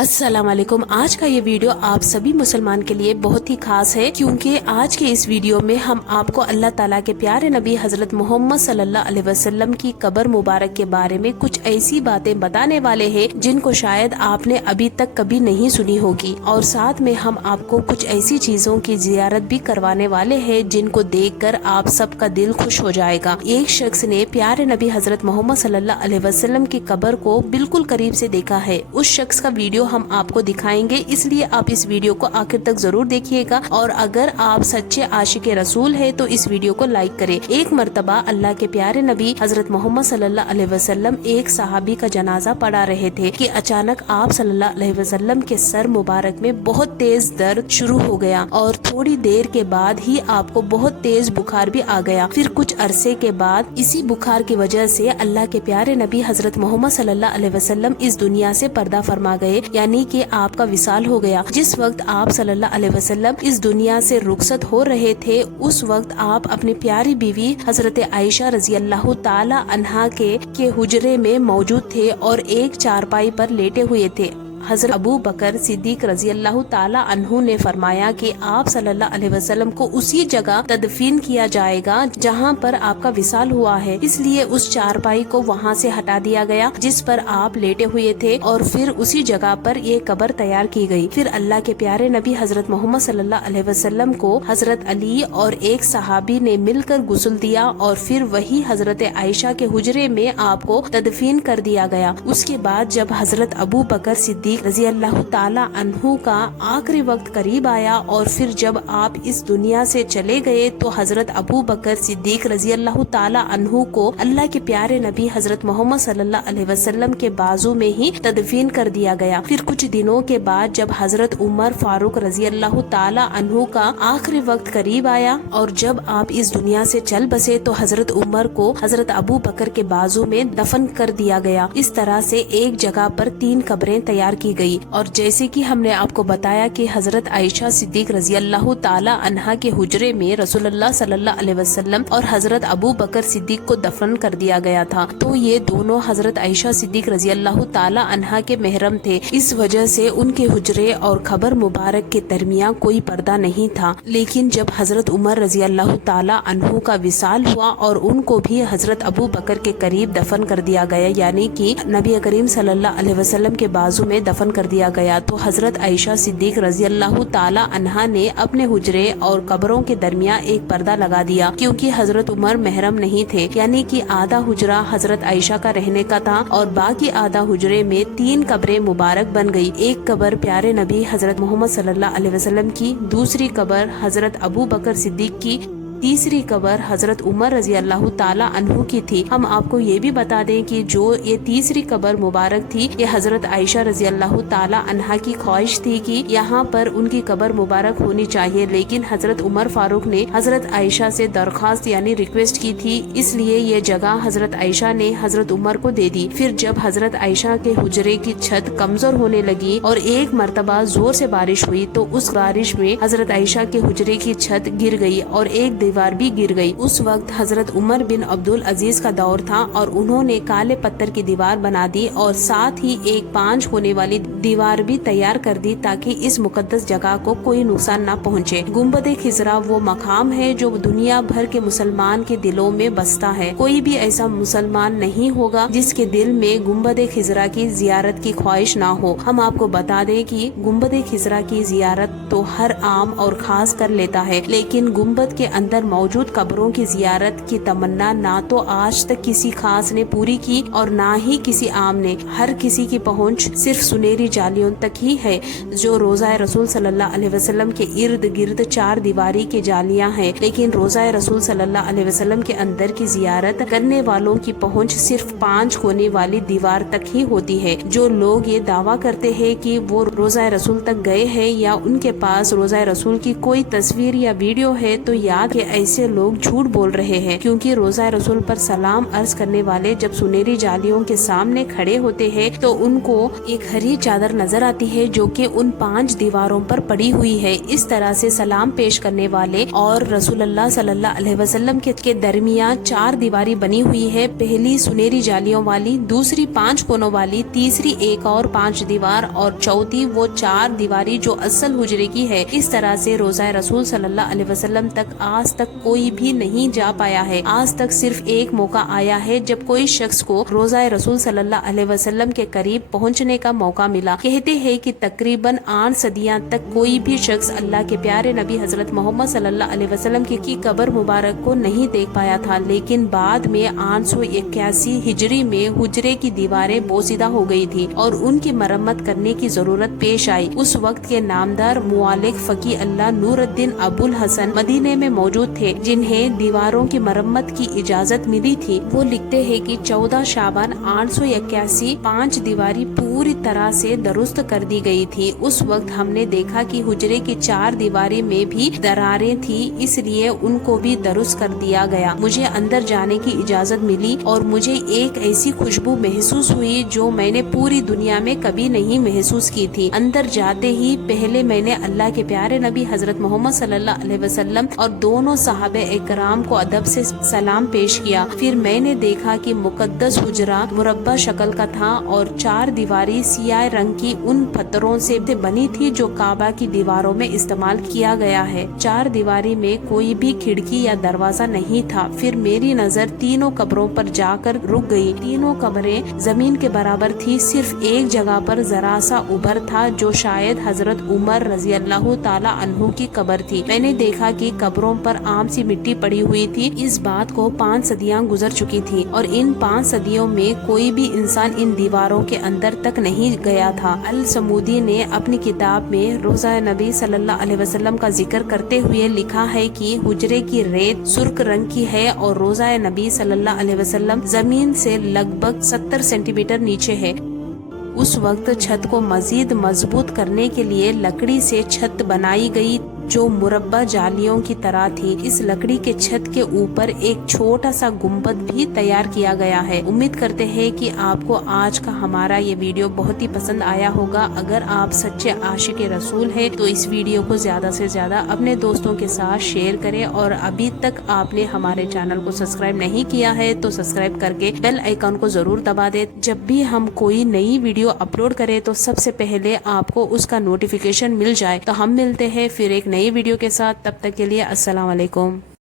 अस्सलाम वालेकुम। आज का ये वीडियो आप सभी मुसलमान के लिए बहुत ही खास है, क्योंकि आज के इस वीडियो में हम आपको अल्लाह ताला के प्यारे नबी हजरत मोहम्मद सल्लल्लाहु अलैहि वसल्लम की कब्र मुबारक के बारे में कुछ ऐसी बातें बताने वाले हैं जिनको शायद आपने अभी तक कभी नहीं सुनी होगी, और साथ में हम आपको कुछ ऐसी चीजों की जियारत भी करवाने वाले हैं जिनको देखकर आप सबका दिल खुश हो जाएगा। एक शख्स ने प्यारे नबी हजरत मोहम्मद सल्लल्लाहु अलैहि वसल्लम की कब्र को बिल्कुल करीब से देखा है। उस शख्स का वीडियो हम आपको दिखाएंगे, इसलिए आप इस वीडियो को आखिर तक जरूर देखिएगा। और अगर आप सच्चे आशिक रसूल है तो इस वीडियो को लाइक करें। एक मर्तबा अल्लाह के प्यारे नबी हजरत मोहम्मद सल्लल्लाहु अलैहि वसल्लम एक सहाबी का जनाजा पढ़ा रहे थे कि अचानक आप सल्लल्लाहु अलैहि वसल्लम के सर मुबारक में बहुत तेज दर्द शुरू हो गया और थोड़ी देर के बाद ही आपको बहुत तेज बुखार भी आ गया। फिर कुछ अरसे के बाद इसी बुखार की वजह से अल्लाह के प्यारे नबी हजरत मोहम्मद सल्लल्लाहु अलैहि वसल्लम इस दुनिया से पर्दा फरमा गए, यानी कि आपका विसाल हो गया। जिस वक्त आप सल्लल्लाहु अलैहि वसल्लम इस दुनिया से रुखसत हो रहे थे, उस वक्त आप अपनी प्यारी बीवी हजरत आयशा रजी अल्लाह ताला अन्हा के हुजरे में मौजूद थे और एक चारपाई पर लेटे हुए थे। हजरत अबू बकर सिद्दीक रजी अल्लाह ताला अन्हु ने फरमाया कि आप सल्लल्लाहु अलैहि वसल्लम को उसी जगह तदफीन किया जाएगा जहां पर आपका विसाल हुआ है, इसलिए उस चारपाई को वहां से हटा दिया गया जिस पर आप लेटे हुए थे, और फिर उसी जगह पर ये कब्र तैयार की गई। फिर अल्लाह के प्यारे नबी हजरत मोहम्मद सल्लल्लाहु अलैहि वसल्लम को हजरत अली और एक सहाबी ने मिलकर गुस्ल दिया और फिर वही हजरत आयशा के हुजरे में आपको तदफीन कर दिया गया। उसके बाद जब हजरत अबू बकर सिद्दीक रजी अल्लाह ताला अन्हु का आखिरी वक्त करीब आया और फिर जब आप इस दुनिया से चले गए तो हजरत अबू बकर सिद्दीक रजी अल्लाह ताला अन्हु को अल्लाह के प्यारे नबी हजरत मोहम्मद सल्लल्लाहु अलैहि वसल्लम के बाजू में ही तदफीन कर दिया गया। फिर कुछ दिनों के बाद जब हजरत उमर फारूक रजी अल्लाह ताला अन्हु का आखिरी वक्त करीब आया और जब आप इस दुनिया से चल बसे तो हजरत उमर को हजरत अबू बकर के बाजू में दफन कर दिया गया। इस तरह से एक जगह पर 3 कब्रें तैयार की गई। और जैसे कि हमने आपको बताया कि हजरत आयशा सिद्दीक रजी अल्लाह ताला अन्हा के हुजरे में रसूलुल्लाह सल्लल्लाहु अलैहि वसल्लम और हजरत अबू बकर सिद्दीक को दफन कर दिया गया था, तो ये दोनों हजरत आयशा सिद्दीक रजी अल्लाह ताला अन्हा के महरम थे। इस वजह से उनके हुजरे और खबर मुबारक के दरमियान कोई पर्दा नहीं था। लेकिन जब हजरत उमर रजी अल्लाह ताला अन्हु का विसाल हुआ और उनको भी हजरत अबू बकर के करीब दफन कर दिया गया, यानी कि नबी करीम सल्लल्लाहु अलैहि वसल्लम के बाजू में दफन कर दिया गया, तो हजरत आयशा सिद्दीक रजी अल्लाह ताला अन्हा ने अपने हुजरे और कब्रों के दरमियान एक पर्दा लगा दिया, क्योंकि हजरत उमर महरम नहीं थे, यानी कि आधा हुजरा हजरत आयशा का रहने का था और बाकी आधा हुजरे में 3 कब्रें मुबारक बन गई। एक कब्र प्यारे नबी हजरत मोहम्मद सल्लल्लाहु अलैहि वसल्लम की, दूसरी कब्र हजरत अबू बकर सिद्दीक की, तीसरी कब्र हजरत उमर रजी अल्लाह ताला अन्हु की थी। हम आपको ये भी बता दें कि जो ये तीसरी कब्र मुबारक थी, ये हजरत आयशा रजी अल्लाह ताला अन्हा की ख्वाहिश थी कि यहाँ पर उनकी कब्र मुबारक होनी चाहिए, लेकिन हजरत उमर फारूक ने हजरत आयशा से दरख्वास्त यानी रिक्वेस्ट की थी, इसलिए ये जगह हजरत आयशा ने हजरत उमर को दे दी। फिर जब हजरत आयशा के हुजरे की छत कमजोर होने लगी और एक मर्तबा जोर से बारिश हुई, तो उस बारिश में हजरत आयशा के हुजरे की छत गिर गई और एक दीवार भी गिर गई। उस वक्त हजरत उमर बिन अब्दुल अजीज का दौर था और उन्होंने काले पत्थर की दीवार बना दी और साथ ही एक 5 कोने वाली दीवार भी तैयार कर दी ताकि इस मुकद्दस जगह को कोई नुकसान न पहुंचे। गुंबद खिजरा वो मकाम है जो दुनिया भर के मुसलमान के दिलों में बसता है। कोई भी ऐसा मुसलमान नहीं होगा जिसके दिल में गुंबद खिजरा की जियारत की ख्वाहिश ना हो। हम आपको बता दें कि गुंबद खिजरा की जियारत तो हर आम और खास कर लेता है, लेकिन गुंबद के अंदर मौजूद कब्रों की जियारत की तमन्ना ना तो आज तक किसी खास ने पूरी की और ना ही किसी आम ने। हर किसी की पहुंच सिर्फ सुनहरी जालियों तक ही है, जो रोज़ा रसूल सल्लल्लाहु अलैहि वसल्लम के इर्द गिर्द 4 दीवारी की जालियां हैं, लेकिन रोज़ा रसूल सल्लल्लाहु अलैहि वसल्लम के अंदर की जियारत करने वालों की पहुंच सिर्फ 5 कोने वाली दीवार तक ही होती है। जो लोग ये दावा करते हैं कि वो रोज़ा रसूल तक गए हैं या उनके पास रोज़ा रसूल की कोई तस्वीर या वीडियो है, तो याद के ऐसे लोग झूठ बोल रहे हैं, क्योंकि रोज़ा रसूल पर सलाम अर्ज करने वाले जब सुनहरी जालियों के सामने खड़े होते हैं तो उनको एक हरी चादर नजर आती है जो कि उन 5 दीवारों पर पड़ी हुई है। इस तरह से सलाम पेश करने वाले और रसूलुल्लाह सल्लल्लाहु अलैहि वसल्लम के दरमियान 4 दीवारी बनी हुई है। पहली सुनहरी जालियों वाली, दूसरी 5 कोनों वाली, तीसरी एक और 5 दीवार और चौथी वो 4 दीवारी जो असल हुजरे की है। इस तरह से रोज़ा रसूल सल्लल्लाहु अलैहि वसल्लम तक आज तक कोई भी नहीं जा पाया है। आज तक सिर्फ एक मौका आया है जब कोई शख्स को रोज़ा रसूल सल्लल्लाहु अलैहि वसल्लम के करीब पहुंचने का मौका मिला। कहते हैं कि तकरीबन 8 सदियां तक कोई भी शख्स अल्लाह के प्यारे नबी हजरत मोहम्मद सल्लल्लाहु अलैहि वसल्लम की कब्र मुबारक को नहीं देख पाया था, लेकिन बाद में 881 हिजरी में हुजरे की दीवारें बोसीदा हो गई थी और उनकी मरम्मत करने की जरूरत पेश आई। उस वक्त के नामदार मुआलिक फकी अल्लाह नूरुद्दीन अबुल हसन मदीने में मौजूद थे, जिन्हें दीवारों की मरम्मत की इजाजत मिली थी। वो लिखते हैं कि 14 शाबान 881 5 दीवारी पूरी तरह से दुरुस्त कर दी गई थी। उस वक्त हमने देखा कि हुजरे की 4 दीवारी में भी दरारें थी, इसलिए उनको भी दुरुस्त कर दिया गया। मुझे अंदर जाने की इजाजत मिली और मुझे एक ऐसी खुशबू महसूस हुई जो मैंने पूरी दुनिया में कभी नहीं महसूस की थी। अंदर जाते ही पहले मैंने अल्लाह के प्यारे नबी हजरत मोहम्मद सल्लल्लाहु अलैहि वसल्लम और दोनों सहाबे इकराम को अदब से सलाम पेश किया। फिर मैंने देखा कि मुकद्दस हुजरा मुरब्बा शक्ल का था और 4 दीवारी सियाह रंग की उन पत्थरों से बनी थी जो काबा की दीवारों में इस्तेमाल किया गया है। 4 दीवारी में कोई भी खिड़की या दरवाजा नहीं था। फिर मेरी नजर तीनों कब्रों पर जाकर रुक गई। तीनों कब्रें जमीन के बराबर थी। सिर्फ एक जगह पर जरा सा उभर था जो शायद हजरत उमर रजी अल्लाह ताला अन्हु की कब्र थी। मैंने देखा कि कब्रों पर आम सी मिट्टी पड़ी हुई थी। इस बात को 5 सदियां गुजर चुकी थी और इन 5 सदियों में कोई भी इंसान इन दीवारों के अंदर तक नहीं गया था। अल समूदी ने अपनी किताब में रोज़ा नबी सल्लल्लाहु अलैहि वसल्लम का जिक्र करते हुए लिखा है कि हुजरे की रेत सुर्ख रंग की है और रोज़ा नबी सल्लल्लाहु अलैहि वसल्लम जमीन से लगभग 70 सेंटीमीटर नीचे है। उस वक्त छत को मजीद मजबूत करने के लिए लकड़ी से छत बनाई गई जो मुरब्बा जालियों की तरह थी। इस लकड़ी के छत के ऊपर एक छोटा सा गुंबद भी तैयार किया गया है। उम्मीद करते हैं कि आपको आज का हमारा ये वीडियो बहुत ही पसंद आया होगा। अगर आप सच्चे आशिक रसूल हैं तो इस वीडियो को ज्यादा से ज्यादा अपने दोस्तों के साथ शेयर करें और अभी तक आपने हमारे चैनल को सब्सक्राइब नहीं किया है तो सब्सक्राइब करके बेल आइकन को जरूर दबा दें। जब भी हम कोई नई वीडियो अपलोड करें तो सबसे पहले आपको उसका नोटिफिकेशन मिल जाए। तो हम मिलते हैं फिर एक नई वीडियो के साथ। तब तक के लिए अस्सलाम वालेकुम।